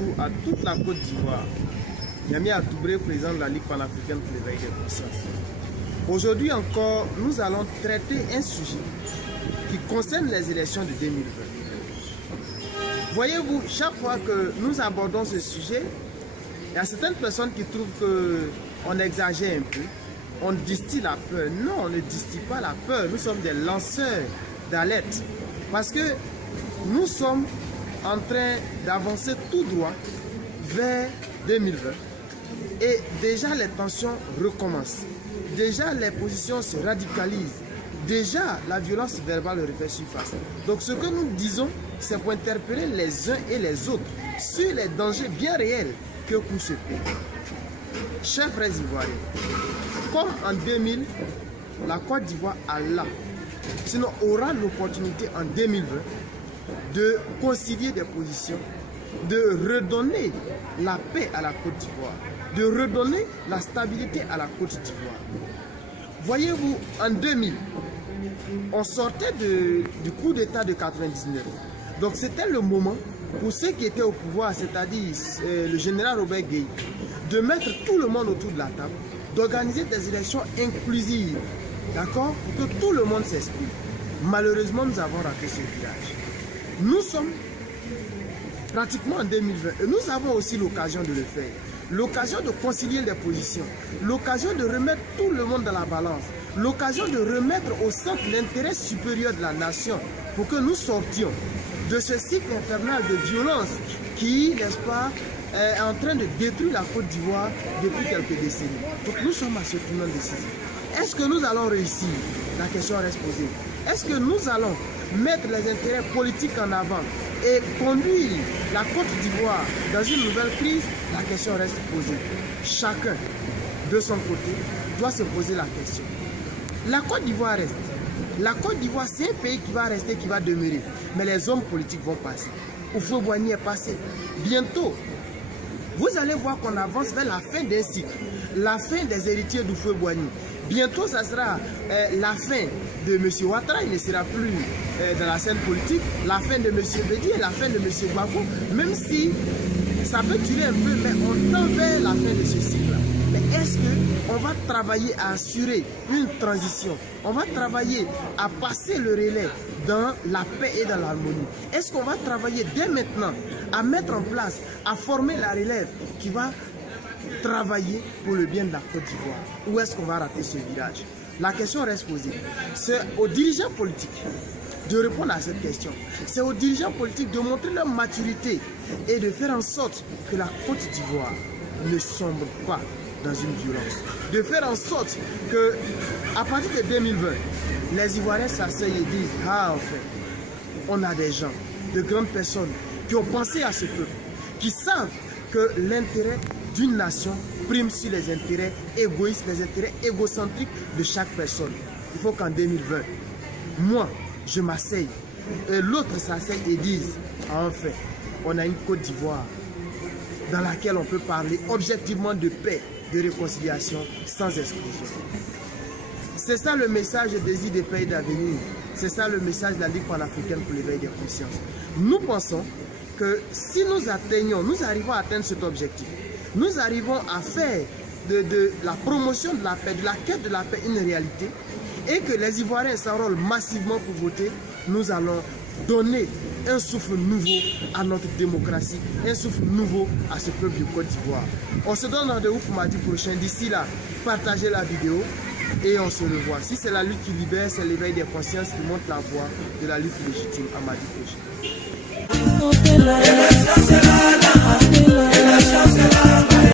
bonjour à toute la Côte d'Ivoire. Yami Atoubré, président de la Ligue panafricaine pour l'éveil des consciences. Aujourd'hui encore, nous allons traiter un sujet qui concerne les élections de 2020. Voyez-vous, chaque fois que nous abordons ce sujet, il y a certaines personnes qui trouvent qu'on exagère un peu, on distille la peur. Non, on ne distille pas la peur, nous sommes des lanceurs d'alerte. Parce que nous sommes en train d'avancer tout droit vers 2020. Et déjà les tensions recommencent. Déjà les positions se radicalisent. Déjà la violence verbale refait surface. Donc ce que nous disons, c'est pour interpeller les uns et les autres sur les dangers bien réels que court ce pays. Chers frères ivoiriens, comme en 2000, la Côte d'Ivoire a là, sinon aura l'opportunité en 2020 de concilier des positions, de redonner la paix à la Côte d'Ivoire, de redonner la stabilité à la Côte d'Ivoire. Voyez-vous, en 2000, on sortait du coup d'État de 99. Donc c'était le moment pour ceux qui étaient au pouvoir, c'est-à-dire le général Robert Gueye, de mettre tout le monde autour de la table, d'organiser des élections inclusives, d'accord, pour que tout le monde s'exprime. Malheureusement, nous avons raté ce village. Nous sommes pratiquement en 2020 et nous avons aussi l'occasion de le faire. L'occasion de concilier les positions, l'occasion de remettre tout le monde dans la balance, l'occasion de remettre au centre l'intérêt supérieur de la nation pour que nous sortions de ce cycle infernal de violence qui, n'est-ce pas, est en train de détruire la Côte d'Ivoire depuis quelques décennies. Donc nous sommes à ce tournant décisif. Est-ce que nous allons réussir? La question reste posée. Est-ce que nous allons mettre les intérêts politiques en avant et conduire la Côte d'Ivoire dans une nouvelle crise? La question reste posée. Chacun, de son côté, doit se poser la question. La Côte d'Ivoire reste. La Côte d'Ivoire, c'est un pays qui va rester, qui va demeurer. Mais les hommes politiques vont passer. Houphouët-Boigny est passé. Bientôt, vous allez voir qu'on avance vers la fin d'un cycle. La fin des héritiers d'Houphouët-Boigny. Bientôt, ça sera la fin de M. Ouattara, il ne sera plus dans la scène politique. La fin de M. Bédié, la fin de M. Gbagbo, même si ça peut durer un peu, mais on tend vers la fin de ce cycle-là. Mais est-ce qu'on va travailler à assurer une transition? On va travailler à passer le relais dans la paix et dans l'harmonie. Est-ce qu'on va travailler dès maintenant à mettre en place, à former la relève qui va travailler pour le bien de la Côte d'Ivoire? Ou est-ce qu'on va rater ce virage? La question reste posée. C'est aux dirigeants politiques de répondre à cette question. C'est aux dirigeants politiques de montrer leur maturité et de faire en sorte que la Côte d'Ivoire ne sombre pas dans une violence. De faire en sorte que, à partir de 2020, les Ivoiriens s'asseyent et disent: ah, en fait, on a des gens, de grandes personnes qui ont pensé à ce peuple, qui savent que l'intérêt d'une nation prime sur les intérêts égoïstes, les intérêts égocentriques de chaque personne. Il faut qu'en 2020, moi, je m'asseye et l'autre s'asseye et dise: en fait, on a une Côte d'Ivoire dans laquelle on peut parler objectivement de paix, de réconciliation, sans exclusion. C'est ça le message des désir des pays d'avenir. C'est ça le message de la Ligue panafricaine pour l'éveil des consciences. Nous pensons que si nous arrivons à atteindre cet objectif, nous arrivons à faire de la promotion de la paix, de la quête de la paix une réalité, et que les Ivoiriens s'enrôlent massivement pour voter, nous allons donner un souffle nouveau à notre démocratie, un souffle nouveau à ce peuple de Côte d'Ivoire. On se donne rendez-vous pour mardi prochain. D'ici là, partagez la vidéo et on se revoit. Si c'est la lutte qui libère, c'est l'éveil des consciences qui montre la voie de la lutte légitime à mardi prochain.